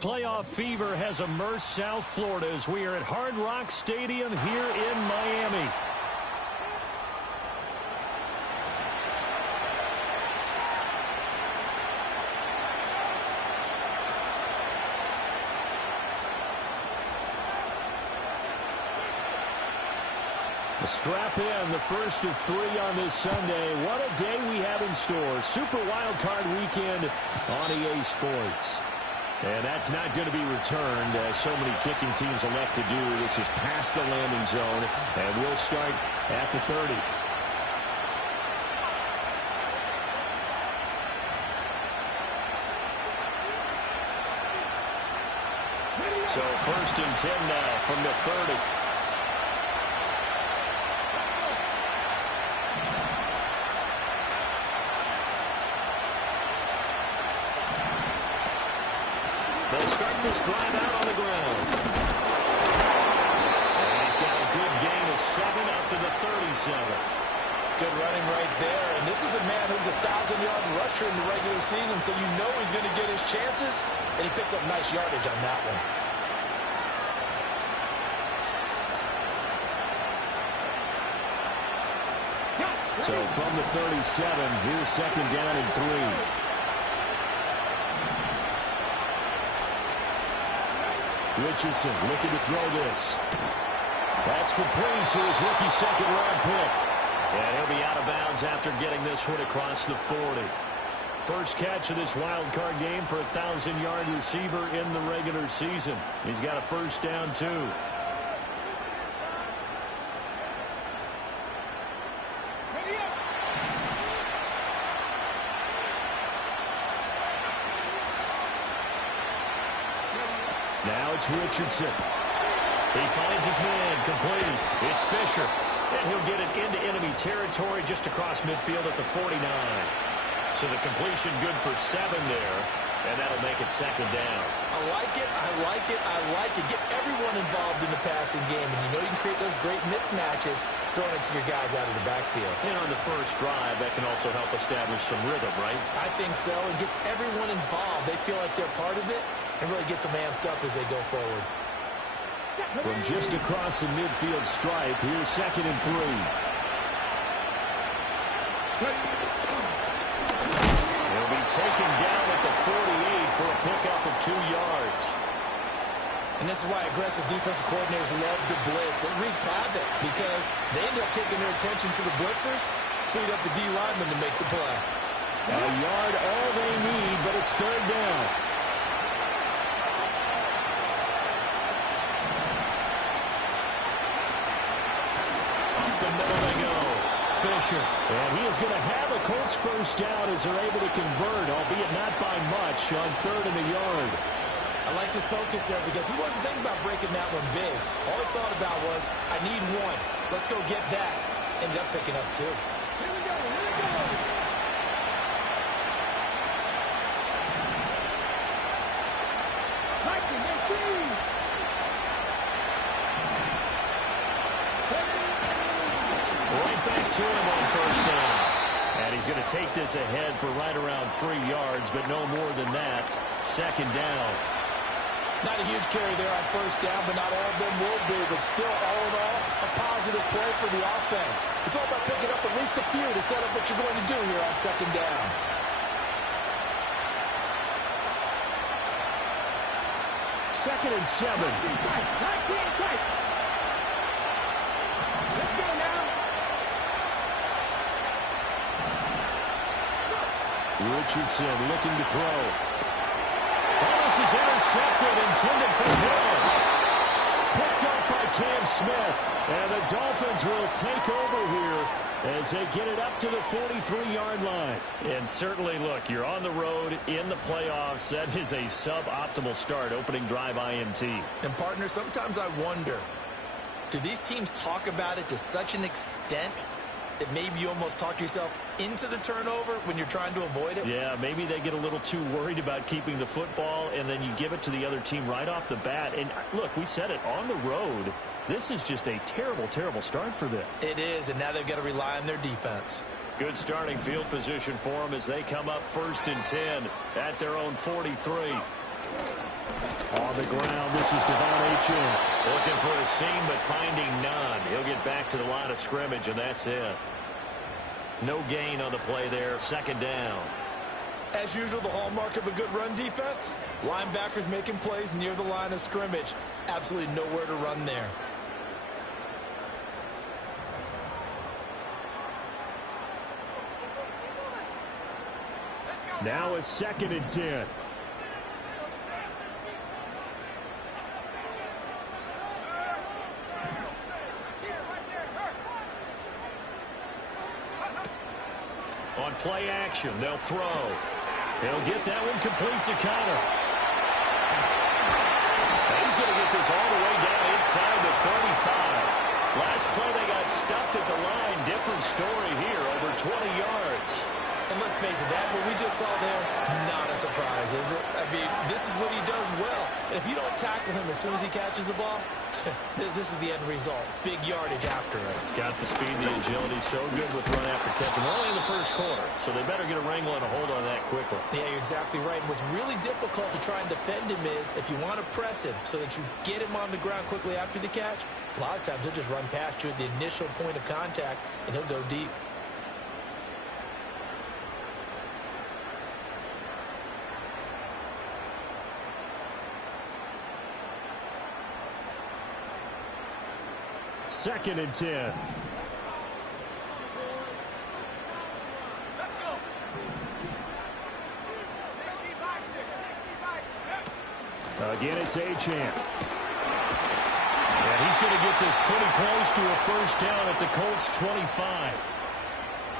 Playoff fever has immersed South Florida as we are at Hard Rock Stadium here in Miami. A strap in, the first of 3 on this Sunday. What a day we have in store. Super wildcard weekend on EA Sports. And that's not going to be returned, as so many kicking teams elect to do. This is past the landing zone, and we'll start at the 30. So 1st and 10 now from the 30. They'll start this drive out on the ground. And he's got a good gain of 7 up to the 37. Good running right there. And this is a man who's a 1,000-yard rusher in the regular season, so you know he's going to get his chances, and he picks up nice yardage on that one. So from the 37, here's 2nd down and 3. Richardson looking to throw this. That's complete to his rookie 2nd-round pick. And he'll be out of bounds after getting this one across the 40. First catch of this wild card game for a 1,000-yard receiver in the regular season. He's got a first down, too. Now it's Richardson. He finds his man, complete. It's Fisher. And he'll get it into enemy territory just across midfield at the 49. So the completion good for 7 there. And that'll make it 2nd down. I like it, I like it, I like it. Get everyone involved in the passing game. And you know you can create those great mismatches throwing it to your guys out of the backfield. And on the first drive, that can also help establish some rhythm, right? I think so. It gets everyone involved. They feel like they're part of it and really gets them amped up as they go forward. From just across the midfield stripe, here's 2nd and 3. He'll be taken down at the 48 for a pickup of 2 yards. And this is why aggressive defensive coordinators love to blitz. It wreaks havoc because they end up taking their attention to the blitzers, freed up the D lineman to make the play. A yard all they need, but it's 3rd down. Fisher. And he is going to have a Colts first down as they're able to convert, albeit not by much, on 3rd and a yard. I like this focus there because he wasn't thinking about breaking that one big. All he thought about was, I need 1. Let's go get that. Ended up picking up 2. Here we go, here we go. Right back to him on first down. And he's going to take this ahead for right around 3 yards, but no more than that. 2nd down. Not a huge carry there on first down, but not all of them will be. But still, all in all, a positive play for the offense. It's all about picking up at least a few to set up what you're going to do here on 2nd down. Second and 7. Let's go now. Richardson looking to throw. This is intercepted, intended for Hill. Picked up by Cam Smith. And the Dolphins will take over here as they get it up to the 43-yard line. And certainly, look, you're on the road in the playoffs. That is a suboptimal start, opening drive INT. And, partner, sometimes I wonder, do these teams talk about it to such an extent that maybe you almost talk yourself into the turnover when you're trying to avoid it? Yeah, maybe they get a little too worried about keeping the football, and then you give it to the other team right off the bat. And, look, we said it, on the road, this is just a terrible, terrible start for them. It is, and now they've got to rely on their defense. Good starting field position for them as they come up 1st and 10 at their own 43. On the ground, this is Devon Achane. Looking for a seam, but finding none. He'll get back to the line of scrimmage, and that's it. No gain on the play there. 2nd down. As usual, the hallmark of a good run defense, linebackers making plays near the line of scrimmage. Absolutely nowhere to run there. Now a 2nd and 10. On play action, they'll throw. He'll get that one complete to Connor. He's going to get this all the way down inside the 35. Last play, they got stuffed at the line. Different story here, over 20 yards. And let's face it, that what we just saw there, not a surprise, is it? I mean, this is what he does well. And if you don't tackle him as soon as he catches the ball, this is the end result. Big yardage after it. It's got the speed, the agility, so good with run after catch. And only in the 1st quarter, so they better get a wrangle and a hold on that quickly. Yeah, you're exactly right. And what's really difficult to try and defend him is if you want to press him so that you get him on the ground quickly after the catch, a lot of times he'll just run past you at the initial point of contact, and he'll go deep. Second and 10. Again, it's Achane. And he's going to get this pretty close to a 1st down at the Colts 25.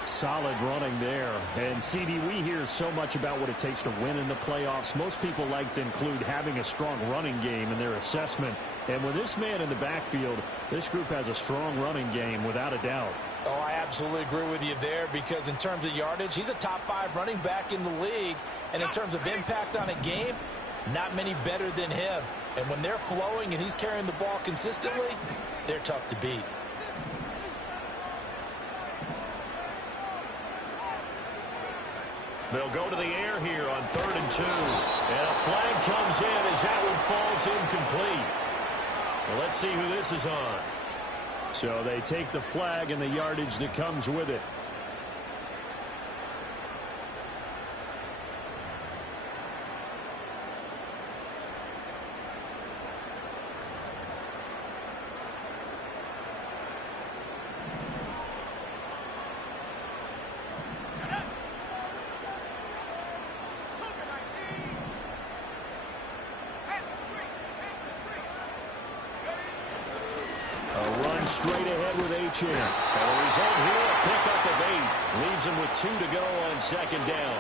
Solid running there. And, CD, we hear so much about what it takes to win in the playoffs. Most people like to include having a strong running game in their assessment. And with this man in the backfield, this group has a strong running game without a doubt. Oh, I absolutely agree with you there because in terms of yardage, he's a top 5 running back in the league. And in terms of impact on a game, not many better than him. And when they're flowing and he's carrying the ball consistently, they're tough to beat. They'll go to the air here on 3rd and 2. And a flag comes in as that one falls incomplete. Well, let's see who this is on. So they take the flag and the yardage that comes with it. Straight ahead with Achane. And the result here, a pickup of 8. Leaves him with 2 to go on 2nd down.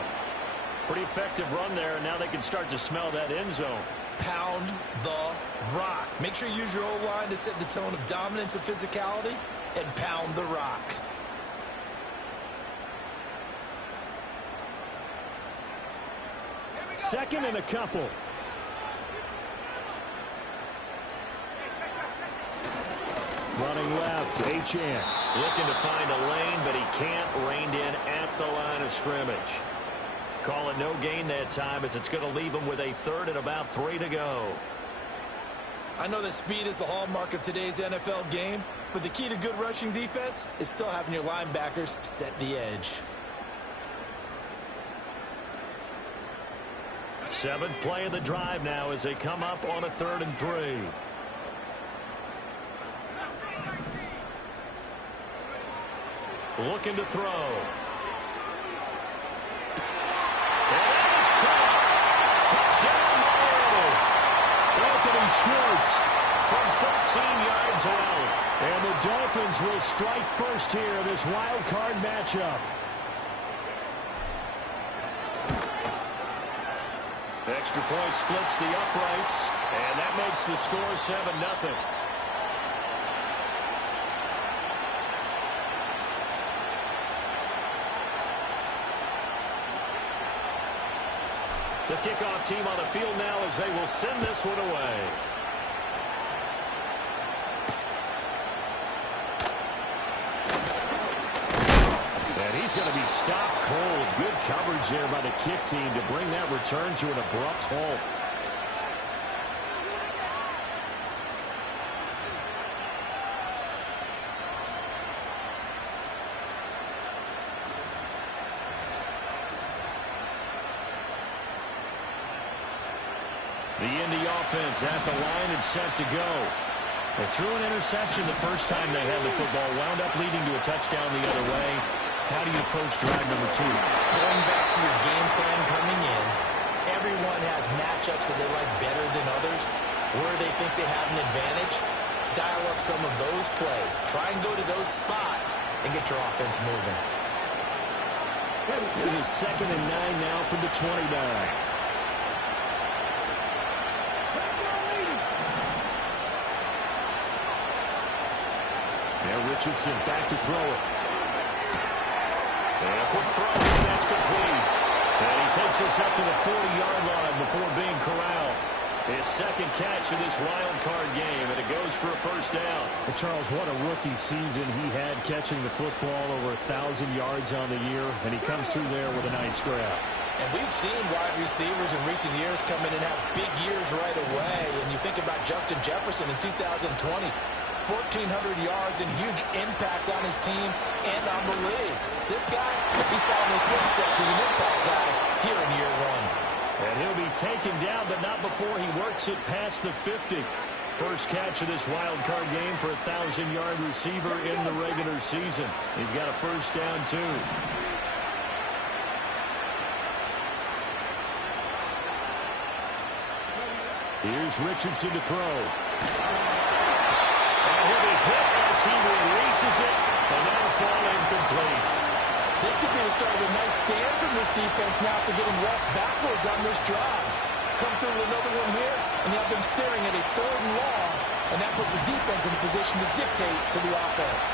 Pretty effective run there, and now they can start to smell that end zone. Pound the rock. Make sure you use your O-line to set the tone of dominance and physicality, and pound the rock. Second and a couple. Running left, Achane. Looking to find a lane, but he can't. Reined in at the line of scrimmage. Call it no gain that time as it's going to leave him with a 3rd and about 3 to go. I know that speed is the hallmark of today's NFL game, but the key to good rushing defense is still having your linebackers set the edge. 7th play of the drive now as they come up on a 3rd and 3. Looking to throw. And that is caught. Touchdown, Miami. Anthony Schwartz from 13 yards out. And the Dolphins will strike first here in this wild card matchup. Extra point splits the uprights, and that makes the score 7-0. The kickoff team on the field now as they will send this one away. And he's going to be stopped cold. Good coverage there by the kick team to bring that return to an abrupt halt. The Indy offense at the line and set to go. They threw an interception the first time they had the football, wound up leading to a touchdown the other way. How do you approach drive number 2? Going back to your game plan coming in, everyone has matchups that they like better than others. Where they think they have an advantage, dial up some of those plays. Try and go to those spots and get your offense moving. Here's a 2nd and 9 now from the 29. Richardson back to throw it. And a quick throw, and that's complete. And he takes us up to the 40-yard line before being corralled. His second catch of this wild card game, and it goes for a first down. Well, Charles, what a rookie season he had catching the football, over 1,000 yards on the year, and he comes through there with a nice grab. And we've seen wide receivers in recent years come in and have big years right away. And you think about Justin Jefferson in 2020. 1,400 yards and huge impact on his team and on the league. This guy, he's following his footsteps as an impact guy here in year 1. And he'll be taken down, but not before he works it past the 50. First catch of this wild card game for a 1,000-yard receiver in the regular season. He's got a first down, too. Here's Richardson to throw. He'll be hit as he releases it, and that'll fall incomplete. This could be the start of a nice stand from this defense now for getting walked backwards on this drive. Come through with another one here, and you have them staring at a 3rd and long, and that puts the defense in a position to dictate to the offense.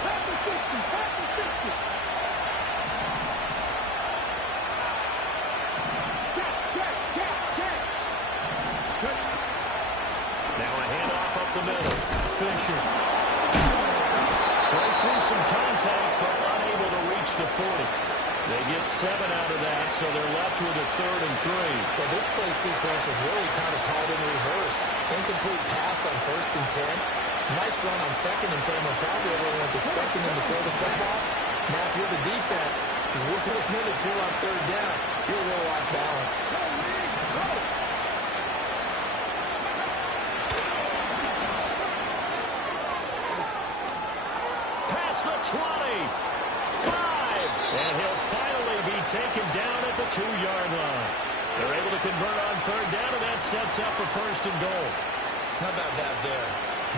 Back to 60, back to 60. Now a handoff up the middle. Fisher. Break through some contact, but unable to reach the 40. They get 7 out of that, so they're left with a 3rd and 3. Well, this play sequence was really kind of called in reverse. Incomplete pass on 1st and 10. Nice run on 2nd and 10 when probably everyone was expecting him to throw the football. Now, if you're the defense, with a minute 2 on 3rd down, you're a little off balance. The 20, 5, and he'll finally be taken down at the 2-yard line. They're able to convert on 3rd down, and that sets up a 1st and goal. How about that there?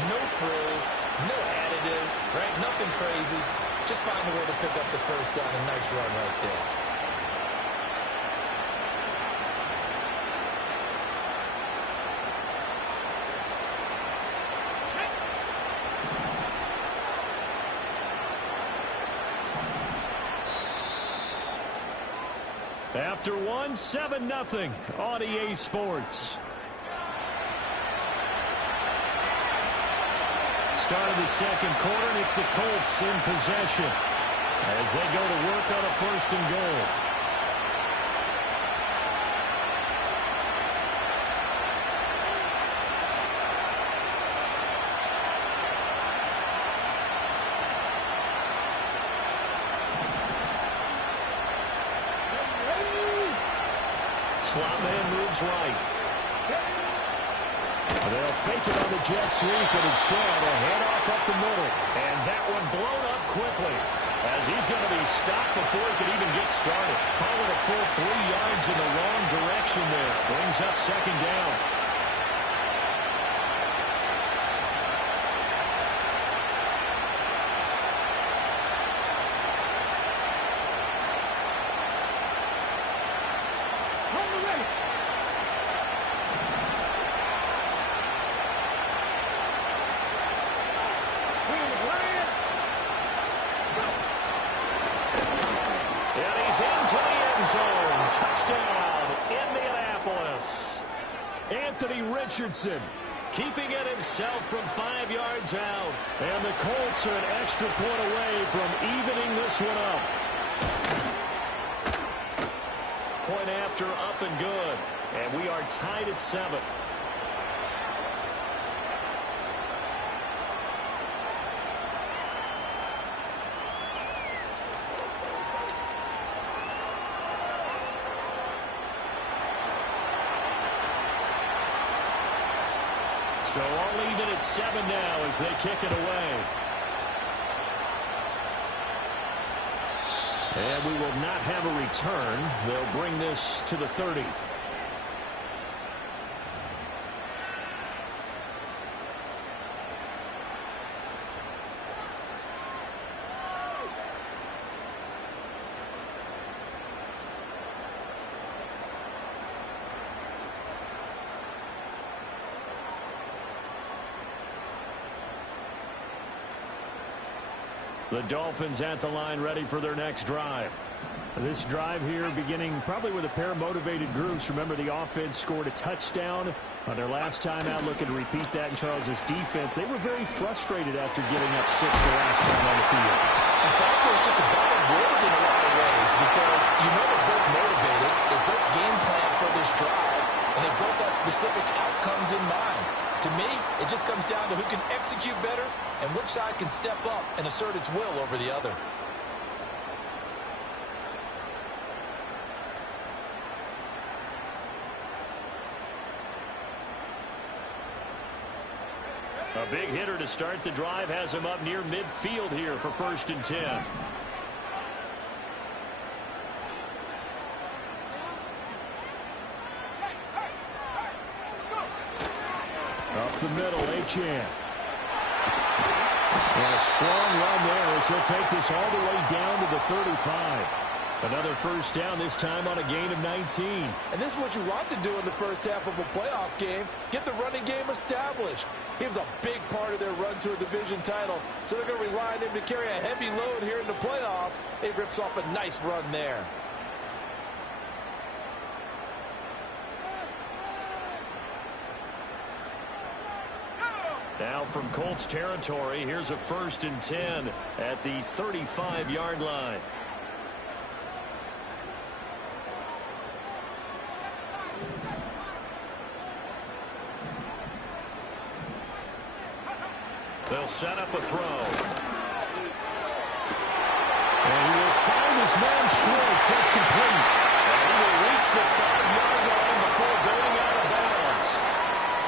No frills, no additives, right? Nothing crazy. Just find a way to pick up the first down. A nice run right there. After 7-0 on EA Sports. Start of the 2nd quarter, and it's the Colts in possession as they go to work on a 1st and goal. Slot man moves right. They'll fake it on the jet sweep, and instead a handoff up the middle. And that one blown up quickly as he's going to be stopped before he can even get started. Call it a full 3 yards in the wrong direction there. Brings up 2nd down. And he's into the end zone. Touchdown, Indianapolis. Anthony Richardson Keeping it himself from 5 yards out. and the Colts are an extra point away from evening this one up. Point after, up and good. And we are tied at 7. So all even at 7 now as they kick it away. And we will not have a return. They'll bring this to the 30. The Dolphins at the line, ready for their next drive. This drive here beginning probably with a pair of motivated groups. Remember, the offense scored a touchdown on their last time out, looking to repeat that in Charles's defense. They were very frustrated after giving up 6 the last time on the field. In fact, it was just a battle of wills in a lot of ways because you know they're both motivated, they both game plan for this drive, and they both have specific outcomes in mind. To me, it just comes down to who can execute better and which side can step up and assert its will over the other. A big hitter to start the drive has him up near midfield here for 1st and 10. Up the middle, Achane. And a strong run there as he'll take this all the way down to the 35. Another first down, this time on a gain of 19. And this is what you want to do in the first half of a playoff game. Get the running game established. He was a big part of their run to a division title. So they're going to rely on him to carry a heavy load here in the playoffs. He rips off a nice run there. Now from Colts territory, here's a 1st and 10 at the 35-yard line. They'll set up a throw. And he will find his man Schwartz. That's complete. And he will reach the 5-yard line before going out of bounds.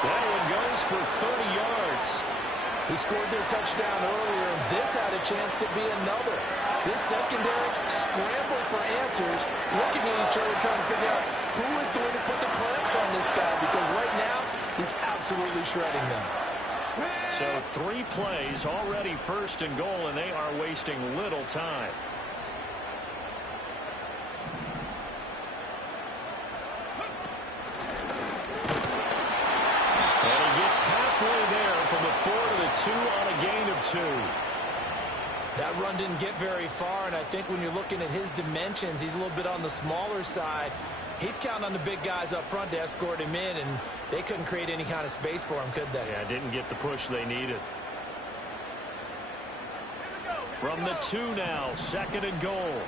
That one goes for 30 yards. He scored their touchdown earlier, and this had a chance to be another. This secondary scrambled for answers, looking at each other, trying to figure out who is going to put the clamps on this guy, because right now, he's absolutely shredding them. So 3 plays, already 1st and goal, and they are wasting little time. And he gets halfway there from the 4 to the 2 on a gain of 2. That run didn't get very far, and I think when you're looking at his dimensions, he's a little bit on the smaller side. He's counting on the big guys up front to escort him in, and they couldn't create any kind of space for him, could they? Yeah, didn't get the push they needed. From the 2 now, 2nd and goal.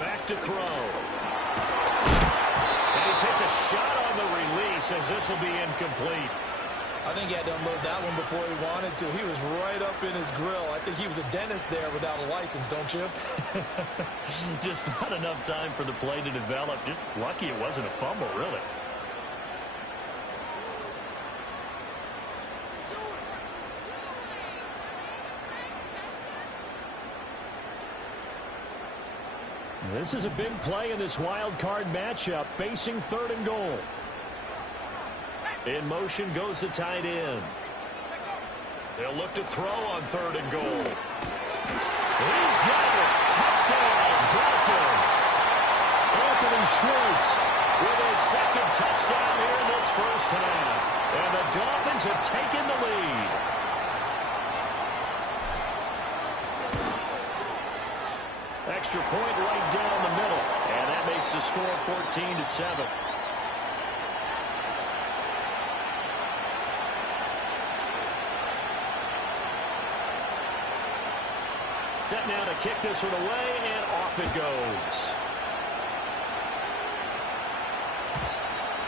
Back to throw. And he takes a shot on the release as this will be incomplete. I think he had to unload that one before he wanted to. He was right up in his grill. I think he was a dentist there without a license, don't you? Just not enough time for the play to develop. Just lucky it wasn't a fumble, really. This is a big play in this wild card matchup, facing 3rd and goal. In motion goes the tight end. They'll look to throw on 3rd and goal. Extra point right down the middle. And that makes the score 14-7. Set now to kick this one away, and off it goes.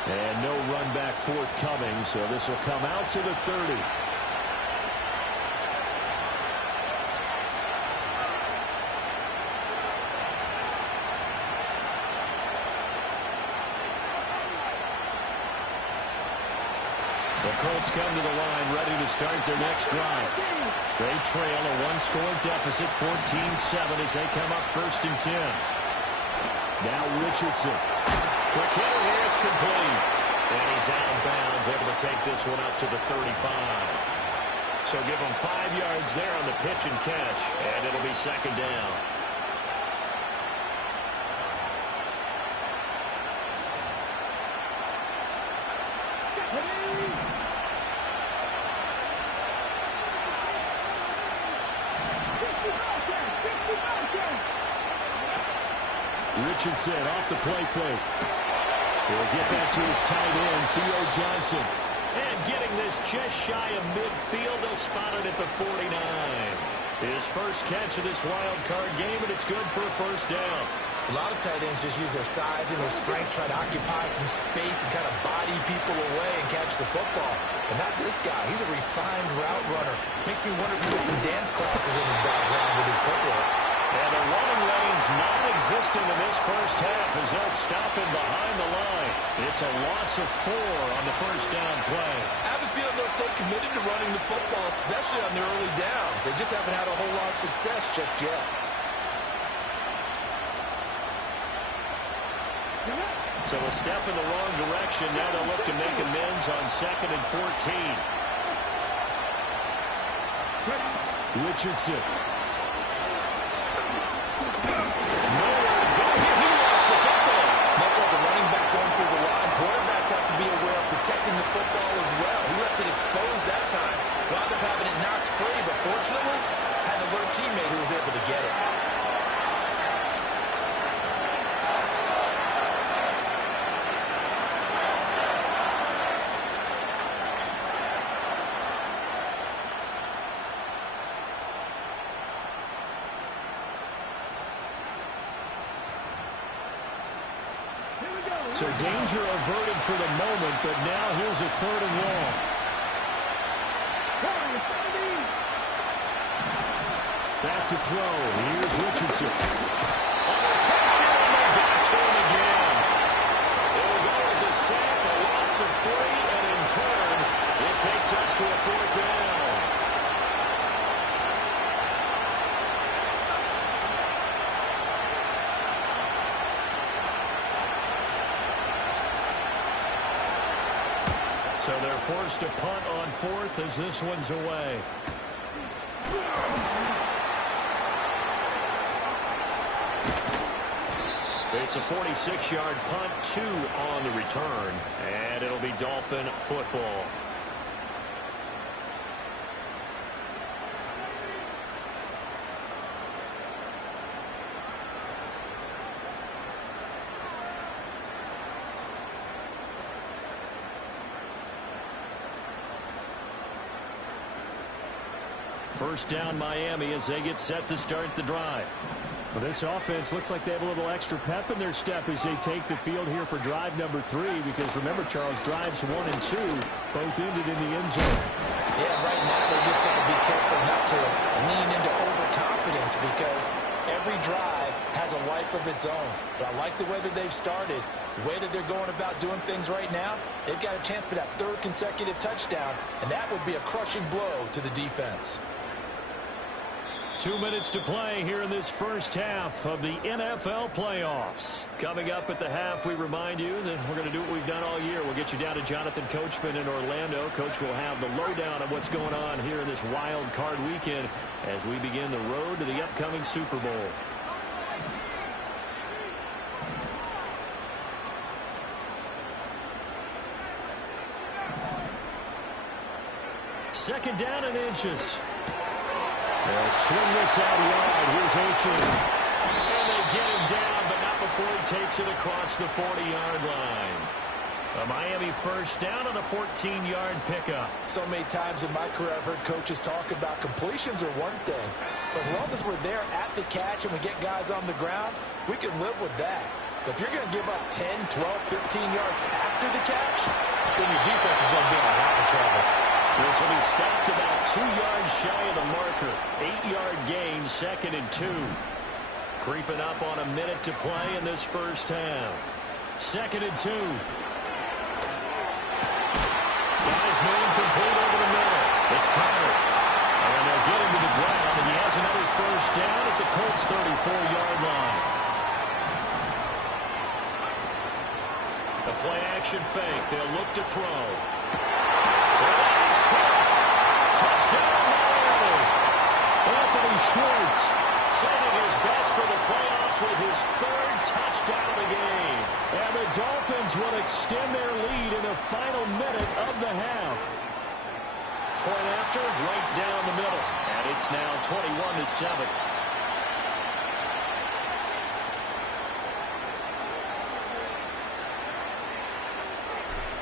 And no run back forthcoming, so this will come out to the 30. The Colts come to the line ready to start their next drive. They trail a one-score deficit, 14-7, as they come up 1st and 10. Now Richardson. Quick hitter here, it's complete. And he's out of bounds, able to take this one up to the 35. So give him 5 yards there on the pitch and catch, and it'll be 2nd down. Richardson off the play fake. He'll get that to his tight end, Theo Johnson. And getting this just shy of midfield, they'll spot it at the 49. His first catch of this wild card game, and it's good for a 1st down. A lot of tight ends just use their size and their strength, try to occupy some space and kind of body people away and catch the football. But not this guy. He's a refined route runner. Makes me wonder if he took some dance classes in his background with his footwork. And the running lane's non-existent in this first half as they'll stop him behind the line. It's a loss of 4 on the 1st down play. I have a feeling they'll stay committed to running the football, especially on their early downs. They just haven't had a whole lot of success just yet. So a step in the wrong direction. Now they'll look to make amends on 2nd and 14. Richardson. Quarterbacks have to be aware of protecting the football as well. He left it exposed that time. Wound up having it knocked free, but fortunately, had an alert teammate who was able to get it. So danger averted for the moment, but now here's a 3rd and long. Back to throw. Here's Richardson. Under pressure, and they got to him again. It'll go as a sack, a loss of 3, and in turn, it takes us to a 4th down. So they're forced to punt on 4th as this one's away. It's a 46-yard punt, 2 on the return, and it'll be Dolphin football. First down Miami as they get set to start the drive. Well, this offense looks like they have a little extra pep in their step as they take the field here for drive number 3, because remember, Charles, drives 1 and 2 both ended in the end zone. Yeah, right now they just got to be careful not to lean into overconfidence, because every drive has a life of its own. But I like the way that they've started, the way that they're going about doing things right now. They've got a chance for that 3rd consecutive touchdown, and that would be a crushing blow to the defense. 2 minutes to play here in this first half of the NFL playoffs. Coming up at the half, we remind you that we're going to do what we've done all year. We'll get you down to Jonathan Coachman in Orlando. Coach will have the lowdown of what's going on here in this wild card weekend as we begin the road to the upcoming Super Bowl. Second down and inches. They'll swing this out wide. Here's Ocho. get him down, but not before he takes it across the 40-yard line. A Miami first down on the 14-yard pickup. So many times in my career I've heard coaches talk about completions are one thing. But as long as we're there at the catch and we get guys on the ground, we can live with that. But if you're going to give up 10, 12, 15 yards after the catch, then your defense is going to be in a lot of trouble. This will be stopped about 2 yards shy of the marker. 8-yard gain, 2nd and 2. Creeping up on a minute to play in this first half. 2nd and 2. Guys moving complete over the middle. It's Connor. And they'll get him to the ground, and he has another first down at the Colts' 34-yard line. The play-action fake. They'll look to throw. It's caught. Touchdown, Miami. Anthony Schwartz saving his best for the playoffs with his 3rd touchdown of the game. And the Dolphins will extend their lead in the final minute of the half. Point after, right down the middle. And it's now 21-7.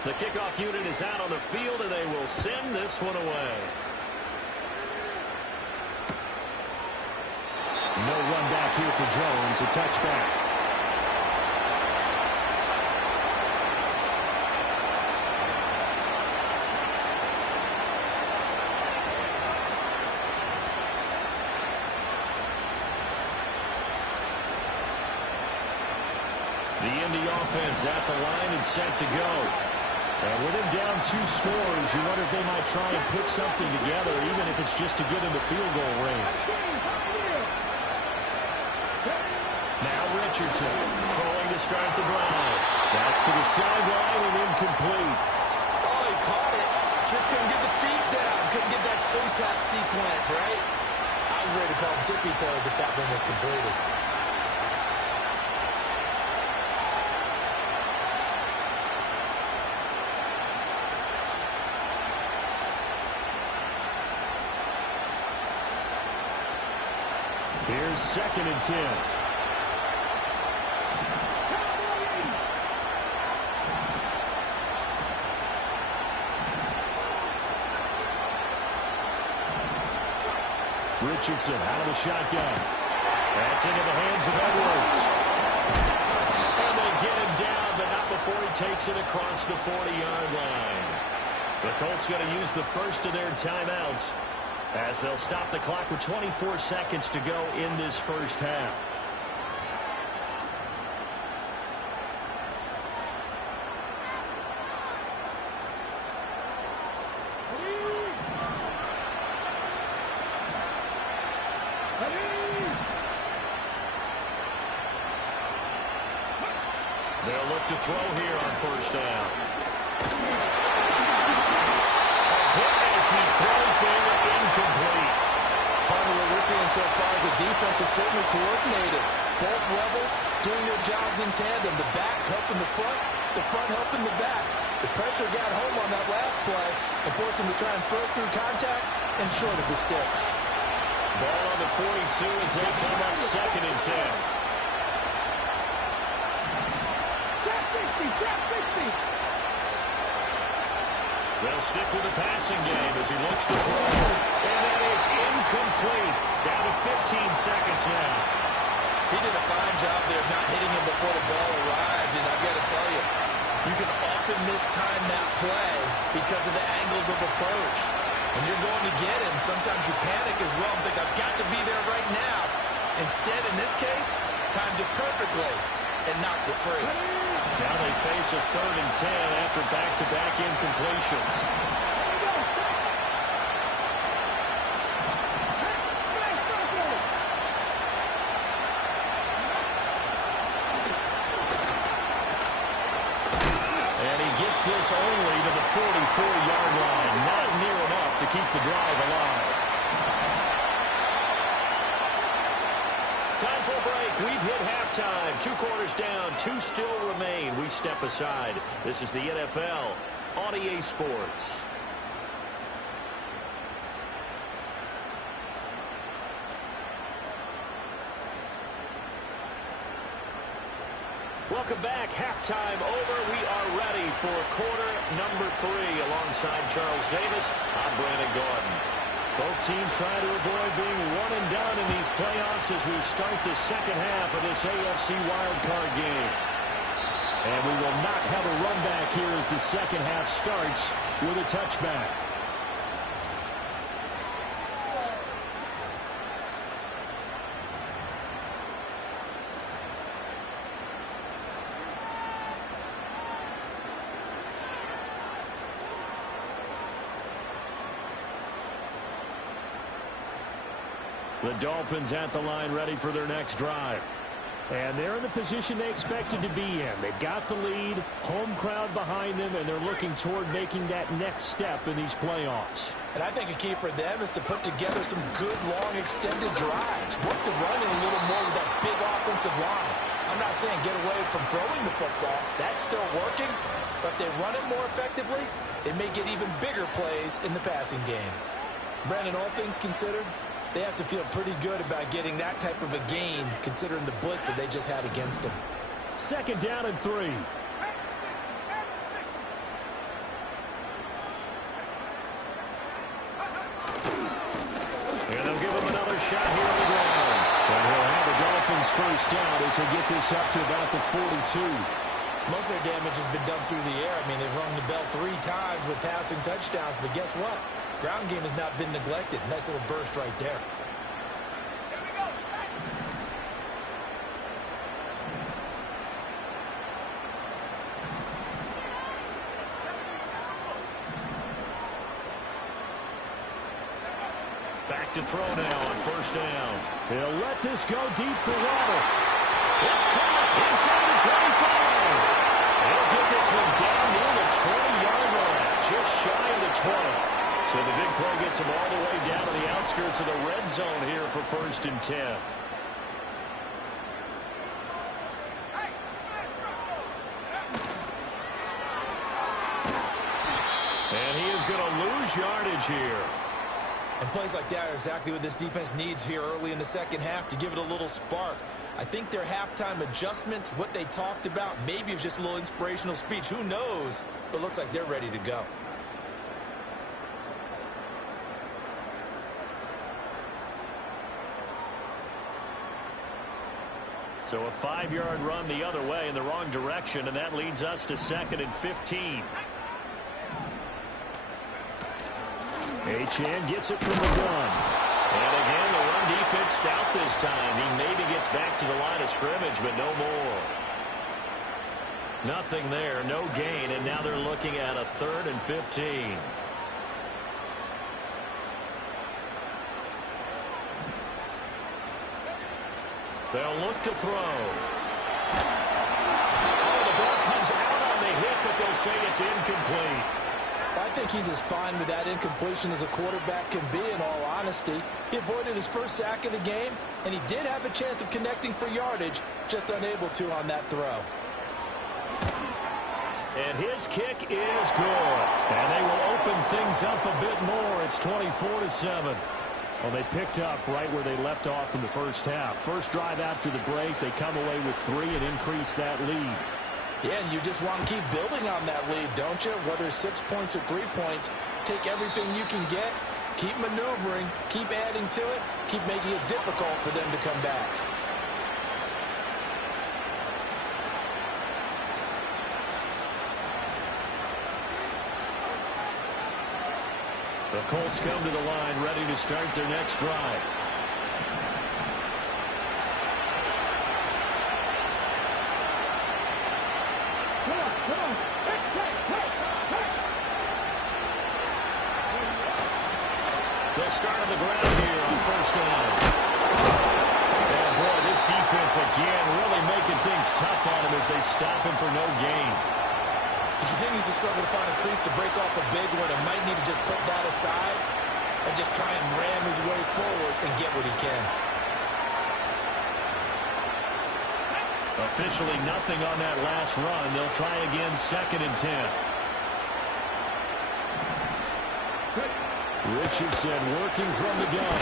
The kickoff unit is out on the field, and they will send this one away. No run back here for Jones. A touchback. The Indy offense at the line and set to go. And with him down 2 scores, you wonder if they might try and put something together, even if it's just to get into field goal range. Now Richardson throwing to start the drive. That's to the sideline and incomplete. Oh, he caught it. Just couldn't get the feet down. Couldn't get that toe tap sequence, right? I was ready to call him tippy toes if that one was completed. Here's 2nd and 10. Richardson out of the shotgun. That's into the hands of Edwards. And they get him down, but not before he takes it across the 40-yard line. The Colts going to use the first of their timeouts as they'll stop the clock with 24 seconds to go in this first half. They'll look to throw here on first down. As he throws there, incomplete. Part of what we're seeing so far is the defense is certainly coordinated. Both levels doing their jobs in tandem. The back helping the front helping the back. The pressure got home on that last play and forced him to try and throw through contact and short of the sticks. Ball on the 42 as they come up 2nd and 10. They'll stick with the passing game as he looks to throw. And that is incomplete. Down to 15 seconds now. He did a fine job there of not hitting him before the ball arrived. And I've got to tell you, you can often mistime that play because of the angles of approach. When you're going to get him, sometimes you panic as well and think, I've got to be there right now. Instead, in this case, timed it perfectly and knocked it free. Now they face a 3rd and 10 after back-to-back incompletions. And he gets this only to the 44-yard line. Not near enough to keep the drive alive. Time for a break. We've hit halftime. 2 quarters down. 2 still remain. We step aside. This is the NFL on EA Sports. Welcome back. Halftime over. We are ready for quarter number 3. Alongside Charles Davis, I'm Brandon Gordon. Both teams trying to avoid being one and done in these playoffs as we start the second half of this AFC wildcard game. And we will not have a run back here as the second half starts with a touchback. The Dolphins at the line ready for their next drive. And they're in the position they expected to be in. They've got the lead, home crowd behind them, and they're looking toward making that next step in these playoffs. And I think a key for them is to put together some good, long, extended drives. Work the running a little more with that big offensive line. I'm not saying get away from throwing the football. That's still working. But if they run it more effectively, they may get even bigger plays in the passing game. Brandon, all things considered, they have to feel pretty good about getting that type of a gain, considering the blitz that they just had against them. Second down and 3. And they'll give him another shot here on the ground. And he'll have the Dolphins first down as he'll get this up to about the 42. Most of their damage has been done through the air. I mean, they've rung the bell 3 times with passing touchdowns, but guess what? Ground game has not been neglected. Nice little burst right there. Back to throw now on first down. He'll let this go deep for Waddle. It's caught inside the 25. He'll get this one down near the 20-yard line, just shy of the 20. So the big play gets him all the way down to the outskirts of the red zone here for first and 10. And he is going to lose yardage here. And plays like that are exactly what this defense needs here early in the second half to give it a little spark. I think their halftime adjustments, what they talked about, maybe it was just a little inspirational speech. Who knows? But looks like they're ready to go. So a 5-yard run the other way in the wrong direction, and that leads us to second and 15. Achane gets it from the gun. And again, the run defense stout this time. He maybe gets back to the line of scrimmage, but no more. Nothing there, no gain, and now they're looking at a 3rd and 15. They'll look to throw. Oh, the ball comes out on the hit, but they'll say it's incomplete. I think he's as fine with that incompletion as a quarterback can be, in all honesty. He avoided his first sack of the game, and he did have a chance of connecting for yardage, just unable to on that throw. And his kick is good. And they will open things up a bit more. It's 24-7. Well, they picked up right where they left off in the first half. First drive after the break, they come away with 3 and increase that lead. Yeah, and you just want to keep building on that lead, don't you? Whether it's 6 points or 3 points, take everything you can get, keep maneuvering, keep adding to it, keep making it difficult for them to come back. The Colts come to the line, ready to start their next drive. They'll start on the ground here on first down. And boy, this defense again really making things tough on him as they stop him for no gain. He continues to struggle to find a crease to break off a big one, and might need to just put that aside and just try and ram his way forward and get what he can. Officially nothing on that last run. They'll try again, 2nd and 10. Richardson working from the gun.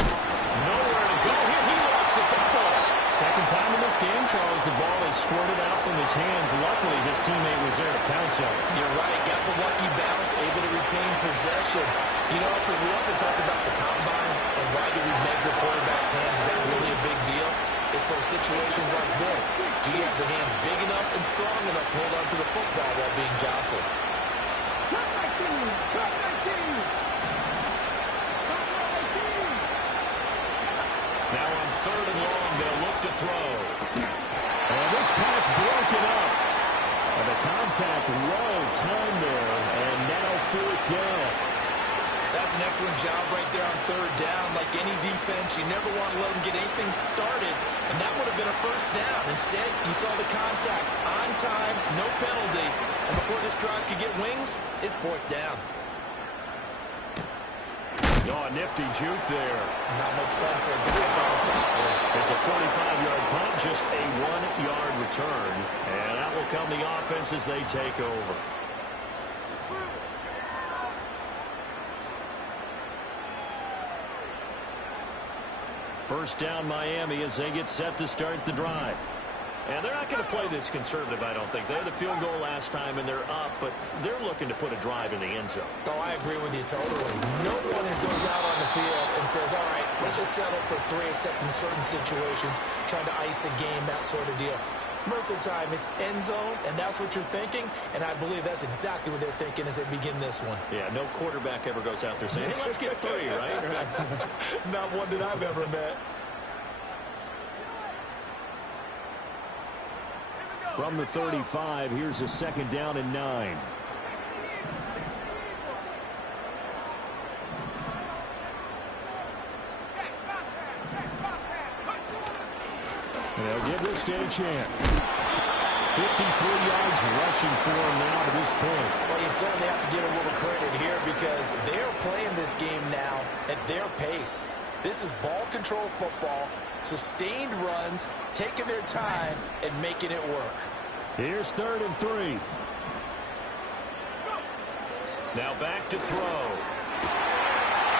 Nowhere to go here. He lost the football. 2nd some time in this game, Charles. The ball is squirted out from his hands. Luckily, his teammate was there to pounce on it. You're right. Got the lucky bounce, able to retain possession. You know, we often talk about the combine and why do we measure quarterbacks' hands. Is that really a big deal? It's for situations like this. Do you have the hands big enough and strong enough to hold on to the football while being jostled? Now on 3rd and long, they'll look to throw. And this pass broken up. And the contact well timed there. And now 4th down. That's an excellent job right there on 3rd down. Like any defense, you never want to let them get anything started. And that would have been a 1st down. Instead, you saw the contact on time, no penalty. And before this drive could get wings, it's 4th down. Oh, nifty juke there. Not much fun for a guy trying to tackle it. It's a 45-yard punt, just a 1-yard return. And that will come the offense as they take over. First down Miami as they get set to start the drive. And they're not going to play this conservative, I don't think. They had the field goal last time, and they're up, but they're looking to put a drive in the end zone. Oh, I agree with you totally. No one goes out on the field and says, all right, let's just settle for 3, except in certain situations, trying to ice a game, that sort of deal. Most of the time, it's end zone, and that's what you're thinking, and I believe that's exactly what they're thinking as they begin this one. Yeah, no quarterback ever goes out there saying, hey, let's get 3, right? Not one that I've ever met. From the 35, here's a 2nd down and 9. They'll give this guy a chance. 53 yards rushing for him now to this point. Well, you certainly have to give a little credit here because they're playing this game now at their pace. This is ball control football, sustained runs, taking their time, and making it work. Here's 3rd and 3. Now back to throw.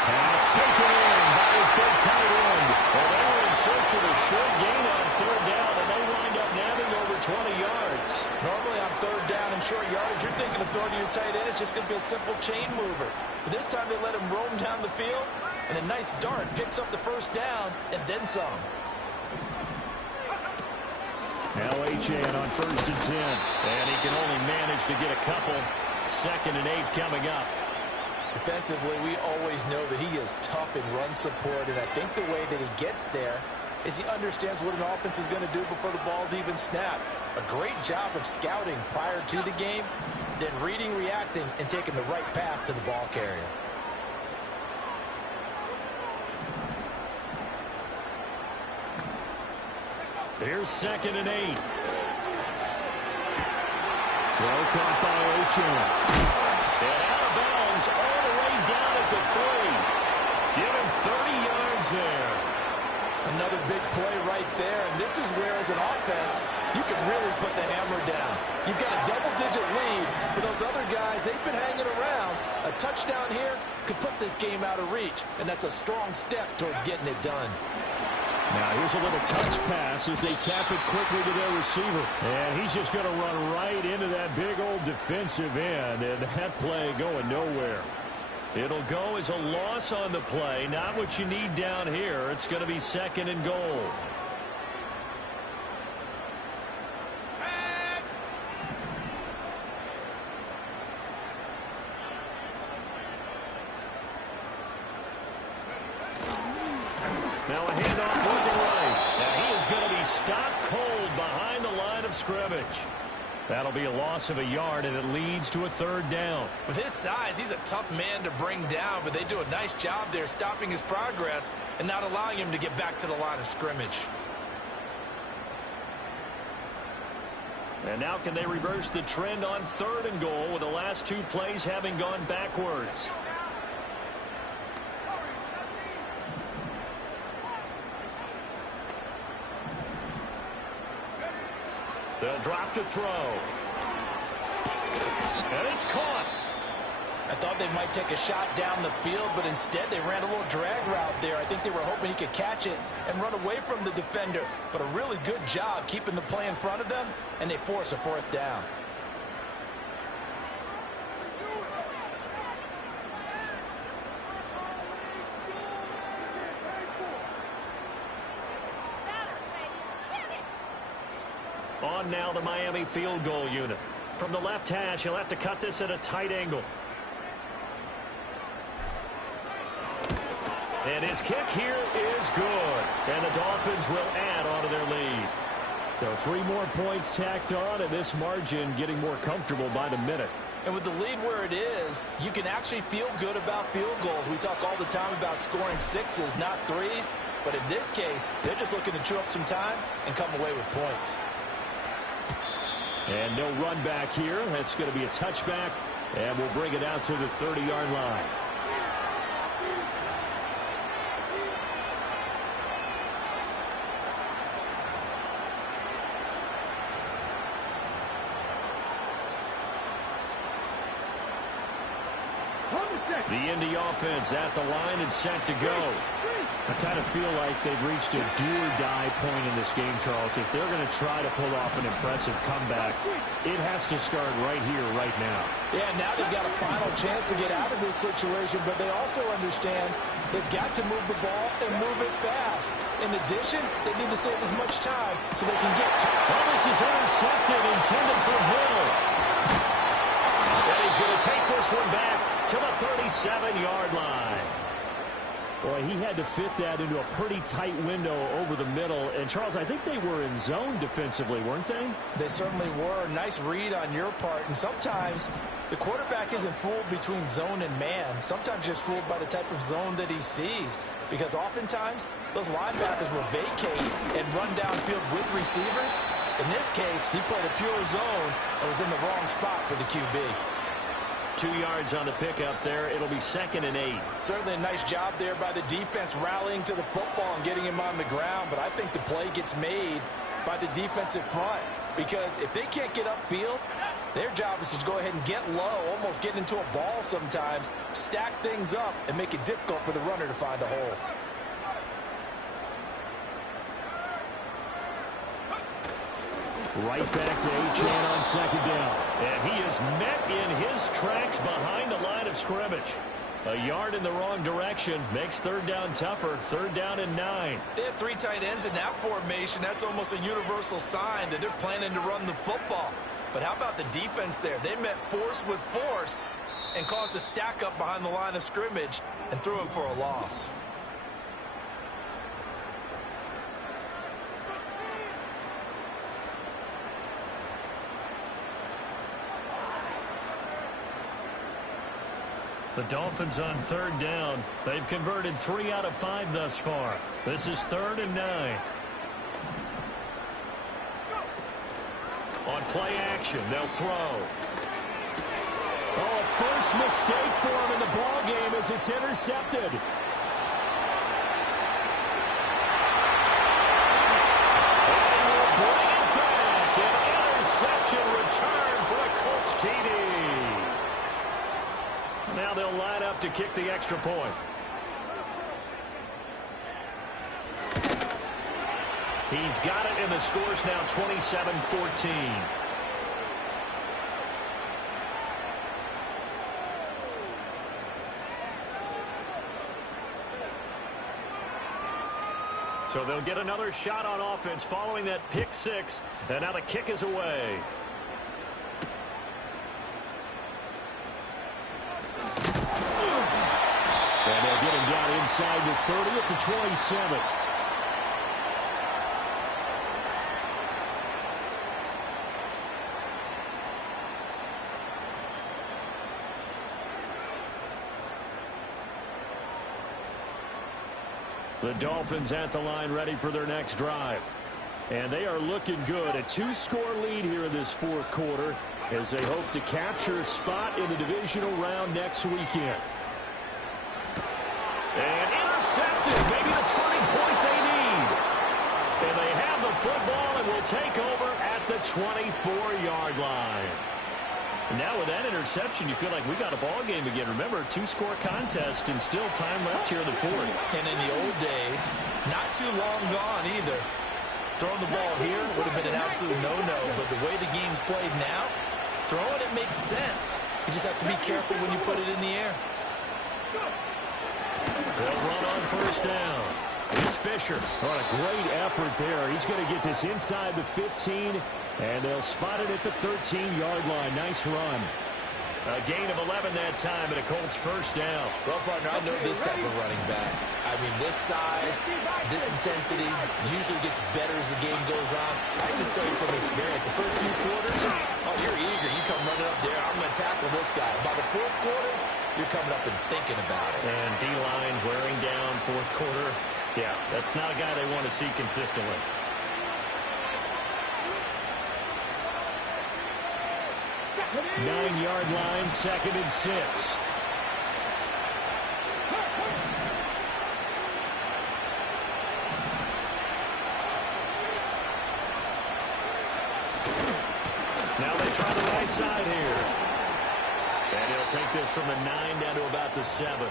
Pass taken in by his big tight end. Well, they were in search of a short gain on 3rd down, and they wind up nabbing over 20 yards. Normally on 3rd down and short yardage, you're thinking of throwing to your tight end. It's just going to be a simple chain mover. But this time they let him roam down the field, and a nice dart picks up the 1st down and then some. Now Achane on 1st and 10. And he can only manage to get a couple. 2nd and 8 coming up. Defensively, we always know that he is tough in run support, and I think the way that he gets there is he understands what an offense is going to do before the ball's even snapped. A great job of scouting prior to the game, then reading, reacting, and taking the right path to the ball carrier. Here's 2nd and 8. Throw caught by Achane. And out of bounds all the way down at the 3. Give him 30 yards there. Another big play right there, and this is where, as an offense, you can really put the hammer down. You've got a double-digit lead, but those other guys, they've been hanging around. A touchdown here could put this game out of reach, and that's a strong step towards getting it done. Now here's a little touch pass as they tap it quickly to their receiver. And he's just going to run right into that big old defensive end, and that play going nowhere. It'll go as a loss on the play. Not what you need down here. It's going to be 2nd and goal. Now a handoff working right. And he is going to be stopped cold behind the line of scrimmage. That'll be a loss of a yard, and it leads to a 3rd down. With his size, he's a tough man to bring down, but they do a nice job there stopping his progress and not allowing him to get back to the line of scrimmage. And now can they reverse the trend on 3rd and goal with the last 2 plays having gone backwards? They'll drop to throw. And it's caught. I thought they might take a shot down the field, but instead they ran a little drag route there. I think they were hoping he could catch it and run away from the defender. But a really good job keeping the play in front of them, and they force a fourth down. On now the Miami field goal unit. From the left hash, he'll have to cut this at a tight angle. And his kick here is good. And the Dolphins will add on to their lead. So 3 more points tacked on, and this margin getting more comfortable by the minute. And with the lead where it is, you can actually feel good about field goals. We talk all the time about scoring 6s, not 3s. But in this case, they're just looking to chew up some time and come away with points. And no run back here. That's going to be a touchback, and we'll bring it out to the 30-yard line. The Indy offense at the line and set to go. I kind of feel like they've reached a do-or-die point in this game, Charles. If they're going to try to pull off an impressive comeback, it has to start right here, right now. Yeah, now they've got a final chance to get out of this situation, but they also understand they've got to move the ball and move it fast. In addition, they need to save as much time so they can get to it. Oh, this is intercepted, intended for Hill. And he's going to take this one back to the 37-yard line. Boy, he had to fit that into a pretty tight window over the middle. And, Charles, I think they were in zone defensively, weren't they? They certainly were. Nice read on your part. And sometimes the quarterback isn't fooled between zone and man. Sometimes just fooled by the type of zone that he sees. Because oftentimes, those linebackers will vacate and run downfield with receivers. In this case, he played a pure zone and was in the wrong spot for the QB. 2 yards on the pickup there. It'll be 2nd and 8. Certainly a nice job there by the defense rallying to the football and getting him on the ground. But I think the play gets made by the defensive front. Because if they can't get upfield, their job is to go ahead and get low, almost get into a ball sometimes, stack things up, and make it difficult for the runner to find a hole. Right back to Achane on 2nd down. And he is met in his tracks behind the line of scrimmage. A yard in the wrong direction makes 3rd down tougher. 3rd down and 9. They have 3 tight ends in that formation. That's almost a universal sign that they're planning to run the football. But how about the defense there? They met force with force and caused a stack up behind the line of scrimmage and threw him for a loss. The Dolphins on 3rd down. They've converted 3 out of 5 thus far. This is 3rd and 9. On play action, they'll throw. Oh, a first mistake for him in the ballgame as it's intercepted. And we'll bring it back. An interception return for a Colts TD. Now they'll line up to kick the extra point. He's got it, and the score's now 27-14. So they'll get another shot on offense following that pick 6, and now the kick is away. And they'll get him down inside the 30 at the 27. The Dolphins at the line ready for their next drive. And they are looking good. A 2-score lead here in this 4th quarter as they hope to capture a spot in the divisional round next weekend. And intercepted, maybe the turning point they need. And they have the football and will take over at the 24-yard line. Now with that interception, you feel like we got a ball game again. Remember, 2-score contest and still time left here in the fourth. And in the old days, not too long gone either. Throwing the ball here would have been an absolute no-no. But the way the game's played now, throwing it makes sense. You just have to be careful when you put it in the air. They'll run on first down. It's Fisher. What a great effort there. He's going to get this inside the 15, and they'll spot it at the 13-yard line. Nice run. A gain of 11 that time, and a Colts first down. Well, partner, I know this type of running back. I mean, this size, this intensity usually gets better as the game goes on. I just tell you from experience, the first few quarters, oh, you're eager. You come running up there. I'm going to tackle this guy. By the fourth quarter, you're coming up and thinking about it. And D-line wearing down fourth quarter. Yeah, that's not a guy they want to see consistently. Nine-yard line, 2nd and 6. Now they try the right side here. And he'll take this from the 9 down to about the 7.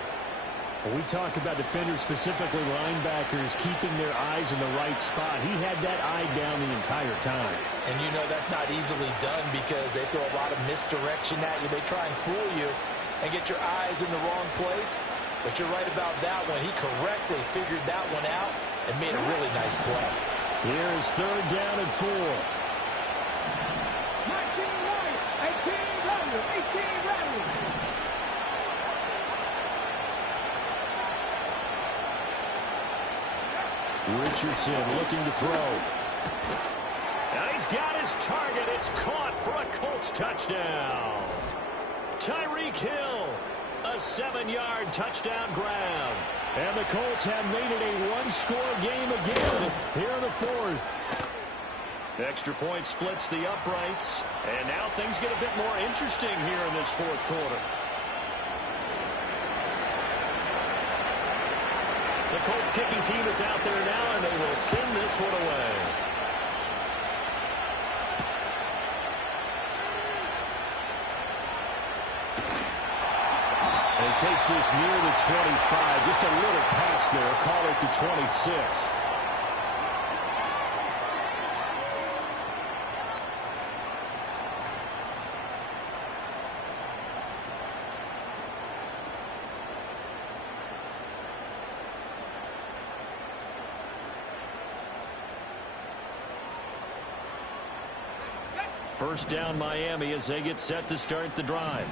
When we talk about defenders, specifically linebackers, keeping their eyes in the right spot. He had that eye down the entire time. And you know that's not easily done because they throw a lot of misdirection at you. They try and fool you and get your eyes in the wrong place. But you're right about that one. He correctly figured that one out and made a really nice play. Here is 3rd down and 4. 18 rally. Richardson looking to throw. Now he's got his target. It's caught for a Colts touchdown. Tyreek Hill, a 7-yard touchdown grab. And the Colts have made it a 1-score game again here in the fourth. Extra point splits the uprights. And now things get a bit more interesting here in this fourth quarter. The Colts kicking team is out there now, and they will send this one away. And he takes this near the 25. Just a little pass there. Call it the 26. First down Miami as they get set to start the drive.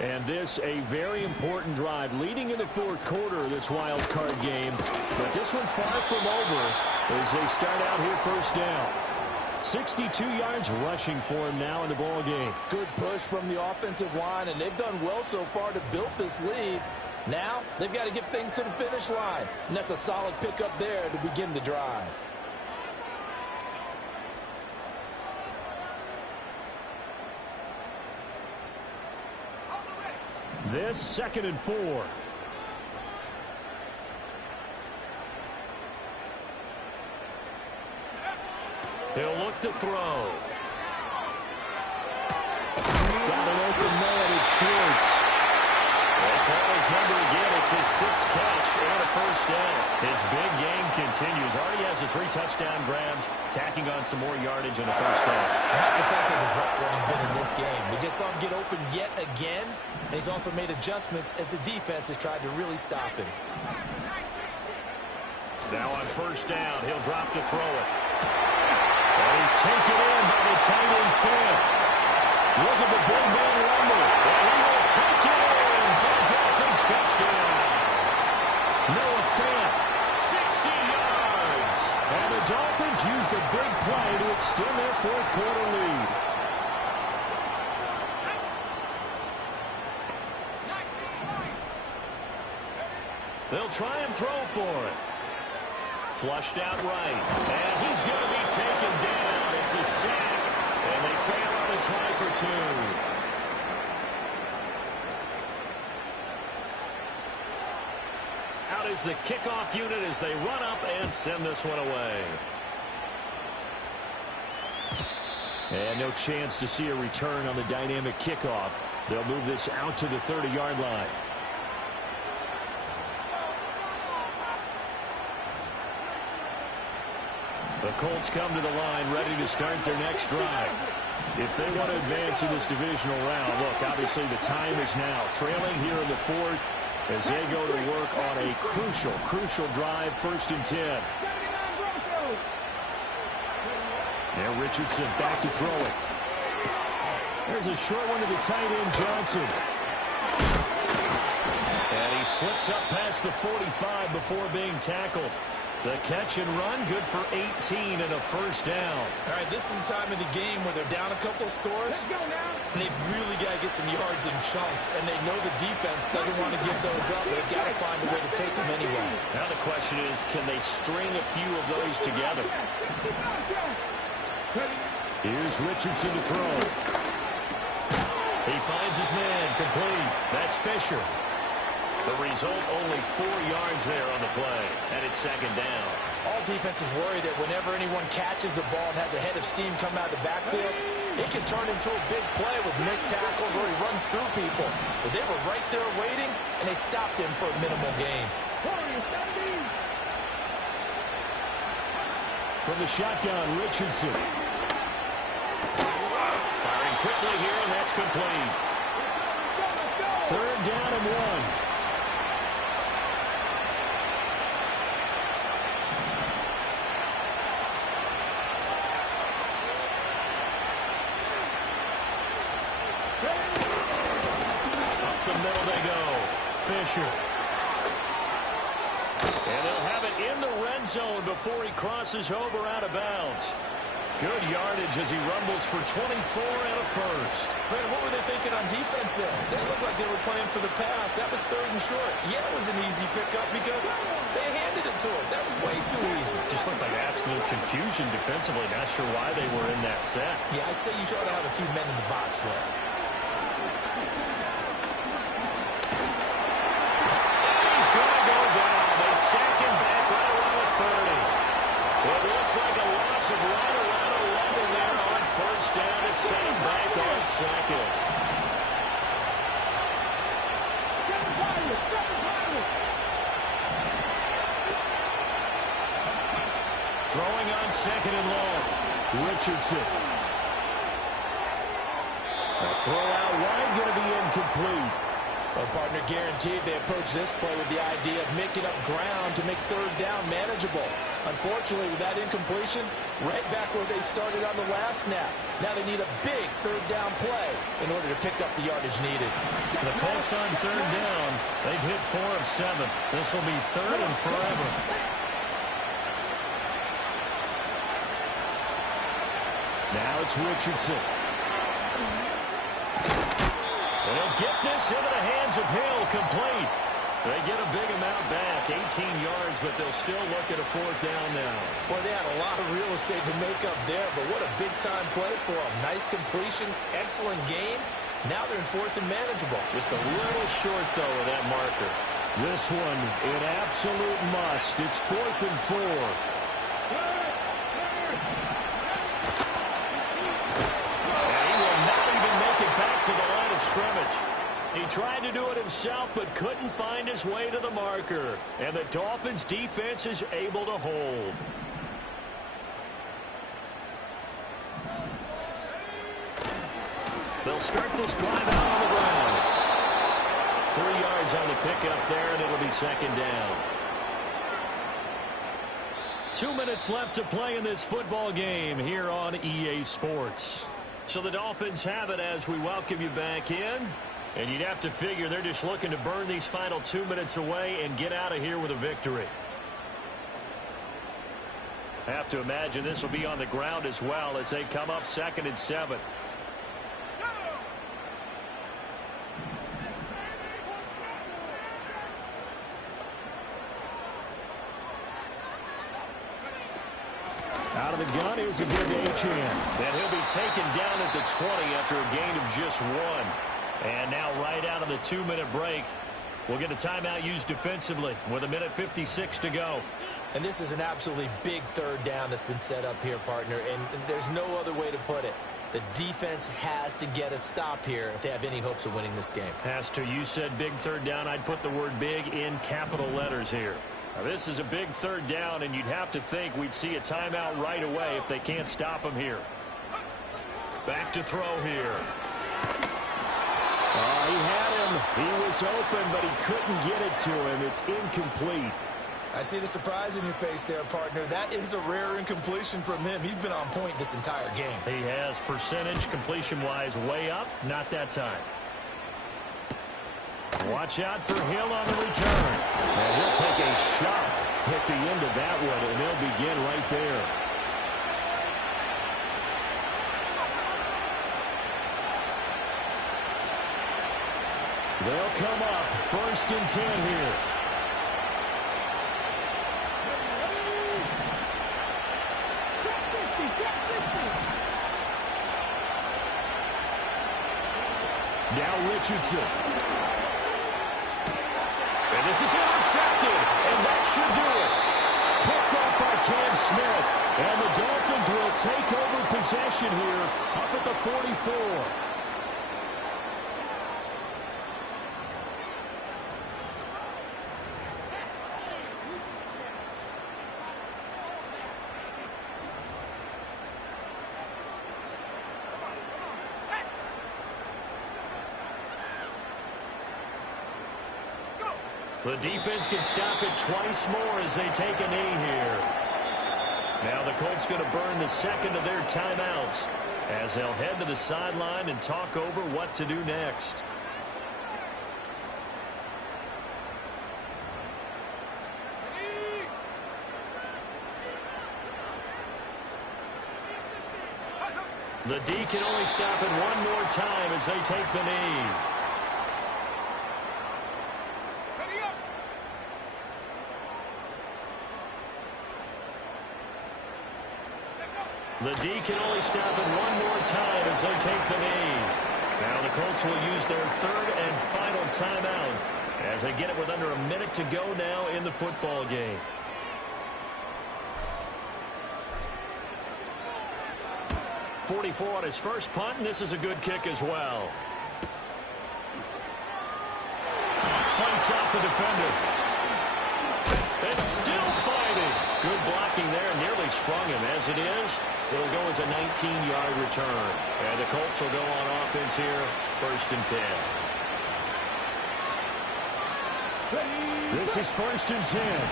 And this a very important drive leading in the fourth quarter of this wild card game. But this one far from over as they start out here first down. 62 yards rushing for him now in the ball game. Good push from the offensive line, and they've done well so far to build this lead. Now they've got to get things to the finish line. And that's a solid pickup there to begin the drive. This 2nd and 4. He'll look to throw. Got an open man. It's Schwartz. They call his number again. It's his 6th catch and a first down. His big game continues. Already has the 3 touchdown grabs, tacking on some more yardage and a first down. How success has his route running been in this game? We just saw him get open yet again, and he's also made adjustments as the defense has tried to really stop him. Now on first down, he'll drop to throw it. And he's taken in by the tight end Fant. Look at the big man rumble. And he will take it in for a Dolphins touchdown. Noah Fant, 60 yards. And the Dolphins use the big play to extend their fourth quarter lead. They'll try and throw for it. Flushed out right. And he's going to be taken down. It's a sack. And they fail on a try for 2. Out is the kickoff unit as they run up and send this one away. And no chance to see a return on the dynamic kickoff. They'll move this out to the 30-yard line. The Colts come to the line ready to start their next drive. If they want to advance in this divisional round, look, obviously the time is now. Trailing here in the fourth as they go to work on a crucial drive, 1st and 10. Now Richardson back to throw it. There's a short one to the tight end, Johnson. And he slips up past the 45 before being tackled. The catch and run, good for 18 and a 1st down. All right, this is the time of the game where they're down a couple of scores, and they've really got to get some yards in chunks, and they know the defense doesn't want to give those up, but they've got to find a way to take them anyway. Now the question is, can they string a few of those together? Here's Richardson to throw. He finds his man, complete. That's Fisher. The result, only 4 yards there on the play, and it's 2nd down. All defenses worry that whenever anyone catches the ball and has a head of steam come out of the backfield, it can turn into a big play with missed tackles or he runs through people. But they were right there waiting, and they stopped him for a minimal gain. From the shotgun, Richardson. Firing quickly here, and that's complete. 3rd down and 1. Fisher. And they'll have it in the red zone before he crosses over out of bounds. Good yardage as he rumbles for 24 and a 1st. Brandon, what were they thinking on defense there? They looked like they were playing for the pass. That was 3rd and short. Yeah, it was an easy pickup because they handed it to him. That was way too easy. Just looked like absolute confusion defensively. Not sure why they were in that set. Yeah, I'd say you ought to have a few men in the box there. Like a loss of right around 11 there on 1st down to set him back on 2nd. Throwing on 2nd and long. Richardson. A throw out wide, going to be incomplete. Well, partner, guaranteed they approach this play with the idea of making up ground to make 3rd down manageable. Unfortunately, with that incompletion, right back where they started on the last snap. Now they need a big 3rd down play in order to pick up the yardage needed. The Colts on 3rd down. They've hit 4 of 7. This will be 3rd and forever. Now it's Richardson. And he'll get this into the hands of Hill, complete. They get a big amount back, 18 yards, but they'll still look at a 4th down now. Boy, they had a lot of real estate to make up there, but what a big-time play for them. Nice completion, excellent game. Now they're in 4th and manageable. Just a little short, though, of that marker. This one, an absolute must. It's 4th and 4. And he will not even make it back to the line of scrimmage. He tried to do it himself, but couldn't find his way to the marker. And the Dolphins' defense is able to hold. They'll start this drive out on the ground. 3 yards on the pickup there, and it'll be 2nd down. 2 minutes left to play in this football game here on EA Sports. So the Dolphins have it as we welcome you back in. And you'd have to figure they're just looking to burn these final 2 minutes away and get out of here with a victory. Have to imagine this will be on the ground as well as they come up 2nd and 7. Out of the gun, here's a good Achane. And he'll be taken down at the 20 after a gain of just 1. And now right out of the 2-minute break, we'll get a timeout used defensively with 1:56 to go. And this is an absolutely big 3rd down that's been set up here, partner, and there's no other way to put it. The defense has to get a stop here if they have any hopes of winning this game. Pastor, you said big third down. I'd put the word big in capital letters here. Now, this is a big third down, and you'd have to think we'd see a timeout right away if they can't stop him here. Back to throw here. He had him. He was open, but he couldn't get it to him. It's incomplete. I see the surprise in your face there, partner. That is a rare incompletion from him. He's been on point this entire game. He has percentage completion-wise way up. Not that time. Watch out for Hill on the return. And he'll take a shot at the end of that one, and they'll begin right there. They'll come up 1st and 10 here. Now Richardson. And this is intercepted, and that should do it. Picked up by Cam Smith, and the Dolphins will take over possession here up at the 44. The defense can stop it twice more as they take a knee here. Now the Colts going to burn the second of their timeouts as they'll head to the sideline and talk over what to do next. The D can only stop it one more time as they take the knee. The D can only stop it one more time as they take the knee. Now the Colts will use their third and final timeout as they get it with under a minute to go now in the football game. .44 on his first punt, and this is a good kick as well. Fights out the defender. It's still fighting. Good blocking there, nearly sprung him. As it is, it'll go as a 19-yard return. And the Colts will go on offense here, 1st and 10. This is 1st and 10.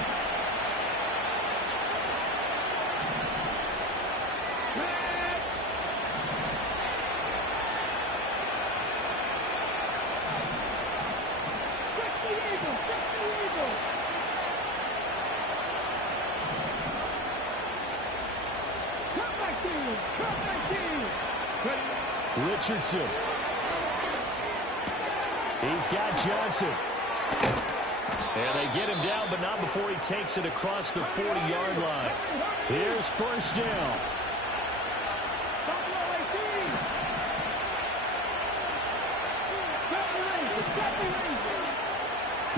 Richardson. He's got Johnson. And they get him down, but not before he takes it across the 40-yard line. Here's 1st down.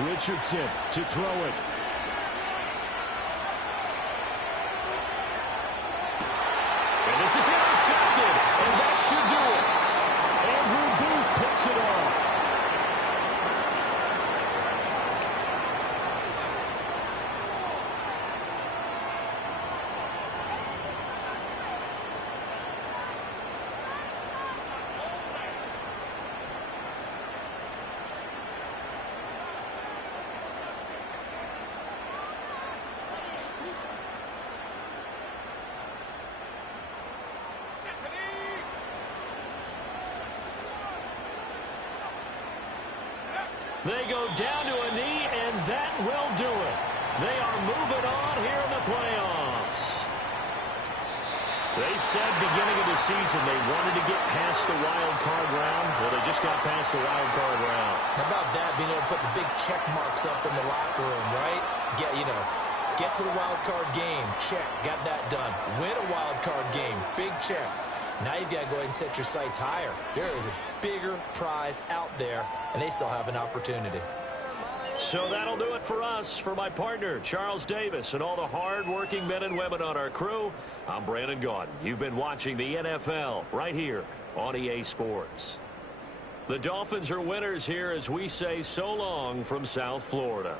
Richardson to throw it. And this is intercepted, and that should do it. Andrew Booth picks it off. They go down to a knee, and that will do it. They are moving on here in the playoffs. They said beginning of the season they wanted to get past the wild card round. Well, they just got past the wild card round. How about that, being able to put the big check marks up in the locker room, right? Get to the wild card game. Check. Got that done. Win a wild card game. Big check. Now you've got to go ahead and set your sights higher. There is a bigger prize out there, and they still have an opportunity. So that'll do it for us. For my partner, Charles Davis, and all the hard-working men and women on our crew, I'm Brandon Gaudin. You've been watching the NFL right here on EA Sports. The Dolphins are winners here as we say so long from South Florida.